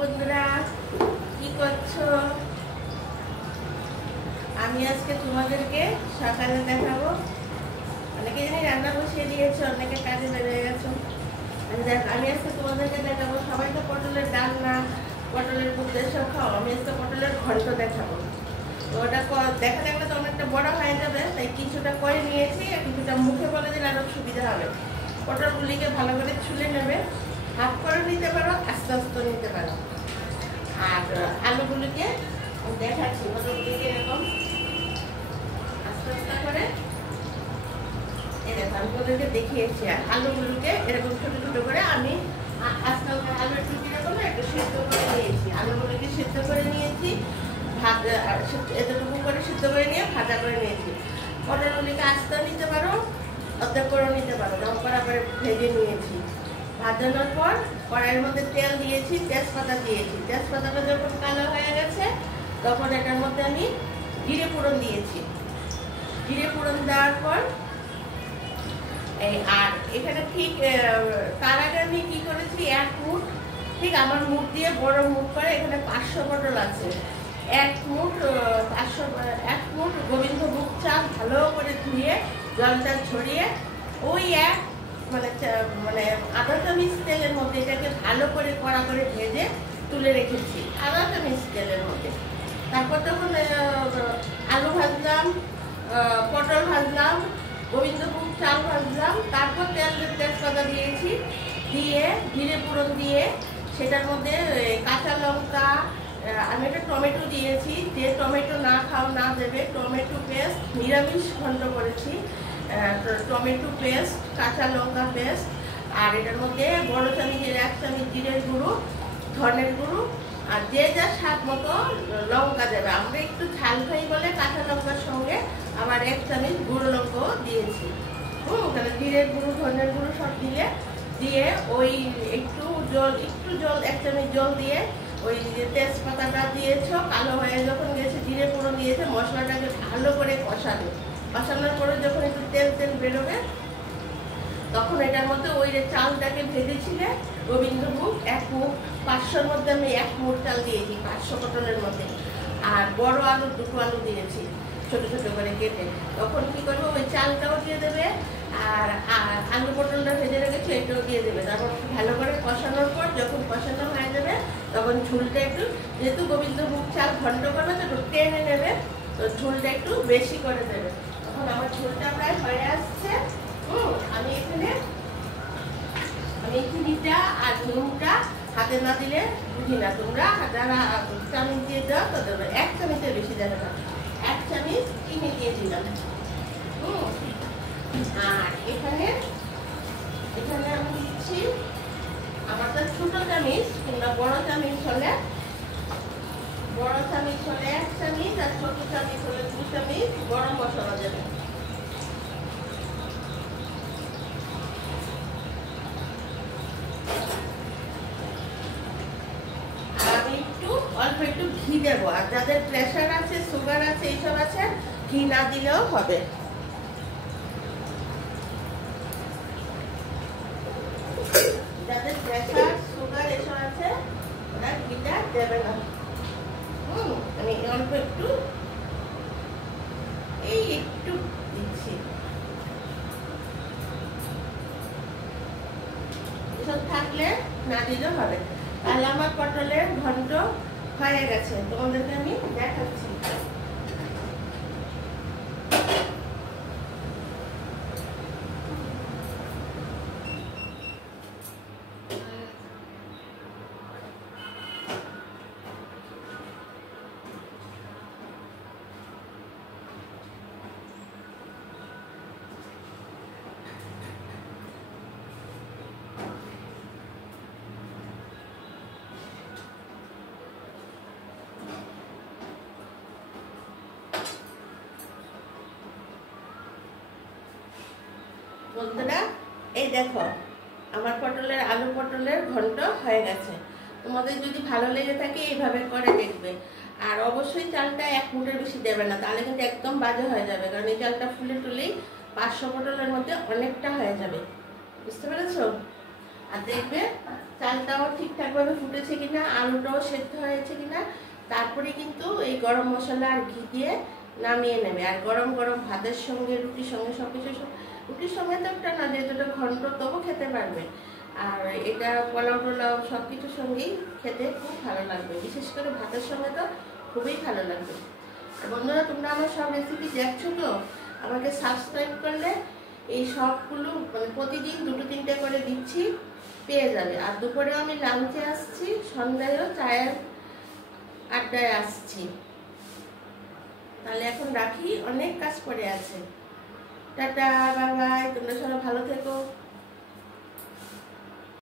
বন্ধুরা, কি করছো? আমি আজকে তোমাদেরকে সকালে দেখাবো। অনেকে জানি রান্না বসিয়ে দিয়েছো, অনেকে কাজে বেরিয়ে গেছো। আমি আজকে তোমাদেরকে দেখাবো, সবাই তো পটলের ডালনা, পটলের মধ্যে সব খাও, আমি আজকে পটলের ঘন্ট দেখাবো। তো ওটা দেখা দেখলে তো অনেকটা বড় হয়ে যাবে, তাই কিছুটা করে নিয়েছি আর কিছুটা মুখে বলে দিলে আরো সুবিধা হবে। পটলগুলিকে ভালো করে ছুলে নেবে, হাফ করে নিতে পারো, আস্তে আস্তে নিতে পারো। আর আলুগুলিকে দেখাচ্ছি ওদের দিকে এরকম আস্তে আস্তে করে এরকম আমি ওদেরকে দেখিয়েছি। আর আলুগুলোকে এরকম ছোট ছোট করে আমি আজকাল আলু একটু কিরকম একটু সিদ্ধ করে নিয়েছি। আলুগুলোকে সিদ্ধ করে নিয়েছি, এতটুকু করে সিদ্ধ করে নিয়ে ভাজা করে নিয়েছি। পটলগুলিকে আস্তে নিতে পারো, অর্ধেক করে নিতে পারো, রং করা করে ভেজে নিয়েছি। ভাজানোর পর কড়াইয়ের মধ্যে তেল দিয়েছি, তেজপাতা দিয়েছি। তেজপাতাটা যখন কালো হয়ে গেছে তখন এটার মধ্যে আমি জিরে ফোড়ন দিয়েছি। জিরে ফোড়ন দেওয়ার পর আর এখানে ঠিক তার আগে আমি কি করেছি, এক মুঠ, ঠিক আমার মুঠ দিয়ে বড় মুঠ করে এখানে 500 পটল আছে। এক মুঠ গোবিন্দভোগ চাল ভালো করে ধুয়ে জলটা ছড়িয়ে ওই মানে আধা চামচ তেলের মধ্যে এটাকে ভালো করে কড়া করে ভেজে তুলে রেখেছি, আধা চামচ তেলের মধ্যে। তারপর তখন আলু ভাজলাম, পটল ভাজলাম, গোবিন্দভোগ চাল ভাজলাম, তারপর তেজপাতা দিয়েছি, দিয়ে জিরে ফোড়ন দিয়ে সেটার মধ্যে কাঁচা লঙ্কা, আমি একটা টমেটো দিয়েছি। যে টমেটো না খাও না দেবে, টমেটো পেস্ট, নিরামিষ ঘন্ট করেছি, টমেটো পেস্ট, কাঁচা লঙ্কা পেস্ট, আর এটার মধ্যে বড় চামচের 1 চামচ জিরের গুঁড়ো, ধনের গুঁড়ো, আর যে যা স্বাদ মতো লঙ্কা দেবে। আমরা একটু ঝাল খাই বলে কাঁচা লঙ্কার সঙ্গে আবার 1 চামচ গুঁড়ো লঙ্কাও দিয়েছি। তাহলে জিরের গুঁড়ো, ধনের গুঁড়ো সব দিয়ে ওই একটু জল 1 চামচ জল দিয়ে ওই যে তেজপাতাটা দিয়েছ, কালো হয়ে যখন গেছে, জিরে ফোড়ন দিয়েছে, মশলাটাকে ভালো করে কষাবে। কষানোর পরে যখন একটু তেল বেরোবে তখন এটার মধ্যে ওই যে চালটাকে ভেজেছিলে গোবিন্দভোগ 1 মুঠ, 500-র মধ্যে আমি 1 মুঠ চাল দিয়েছি, 500 পটলের মধ্যে। আর বড় আলু 2 আলু দিয়েছি ছোট ছোট করে কেটে। তখন কি করবো, ওই চালটাও দিয়ে দেবে আর আলু পটলটা ভেজে রেখেছি এটাও দিয়ে দেবে। তারপর ভালো করে কষানোর পর যখন কষানো হয়ে যাবে তখন ঝুলটা একটু, যেহেতু গোবিন্দভোগ চাল ঘন্ট করবে তো একটু টেনে নেবে, তো ঝুলটা একটু বেশি করে দেবে। তখন আমার ঝুলটা প্রায় হয়ে আসছে। আমি চিনিটা আর নুনটা হাতে না দিলে বুঝি না, তোমরা যারা চামচ দিয়ে দাও তো দেবে, 1 চামচের বেশি দেবে না, 1 চামচ চিনি দিয়ে দিলাম। আর এখানে আমি দিচ্ছি, আমার তো ছোট চামচ কিংবা বড় চামচ হলে 1 চামচ, আর ছোট চামচ হলে 2 চামচ গরম মশলা দেবে। অল্প একটু ঘি দেবো, আর যাদের প্রেশার আছে, সুগার আছে, এইসব আছে, ঘি না দিলেও হবে। যাদের প্রেশার, সুগার এসব আছে ওরা ঘিটা দেবে না। আমি অল্প একটু দিচ্ছি। এসব থাকলে না দিলেও হবে। তাহলে আমার পটলের ঘন্ট হয়ে গেছে, তোমাদেরকে আমি দেখাচ্ছি। বন্ধুরা, এই দেখো আমার আলু পটলের ঘন্ট হয়ে গেছে। তোমাদের যদি ভালো লেগে থাকে এইভাবে করে দেখবে। আর অবশ্যই চালটা 1 মুঠের বেশি দেবে না, তাহলে কিন্তু একদম বাজে হয়ে যাবে, কারণ এই চালটা ফুলে টুলেই 500 পটলের মধ্যে অনেকটা হয়ে যাবে, বুঝতে পেরেছো? আর দেখবে চালটাও ঠিকঠাকভাবে ফুটেছে কিনা, আলুটাও সেদ্ধ হয়েছে কিনা, তারপরে কিন্তু এই গরম মশলা আর ঘি দিয়ে নামিয়ে নেবে। আর গরম গরম ভাতের সঙ্গে, রুটির সঙ্গে, সব কিছু, রুটির সঙ্গে তো একটা না, যেহেতু এটা ঘন্ট, তবু খেতে পারবে। আর এটা পোলাও টোলাও সব কিছুর সঙ্গেই খেতে খুব ভালো লাগবে, বিশেষ করে ভাতের সঙ্গে তো খুবই ভালো লাগবে। আর বন্ধুরা, তোমরা আমার সব রেসিপি দেখছো তো? আমাকে সাবস্ক্রাইব করলে এই সবগুলো মানে প্রতিদিন 2-3টে করে দিচ্ছি, পেয়ে যাবে। আর দুপুরেও আমি লাঞ্চে আসছি, সন্ধ্যায়ও চায়ের আড্ডায় আসছি। তাহলে এখন রাখি, অনেক কাজ পড়ে আছে। টাটা, বাই বাই, তোমরা সবাই ভালো থেকো।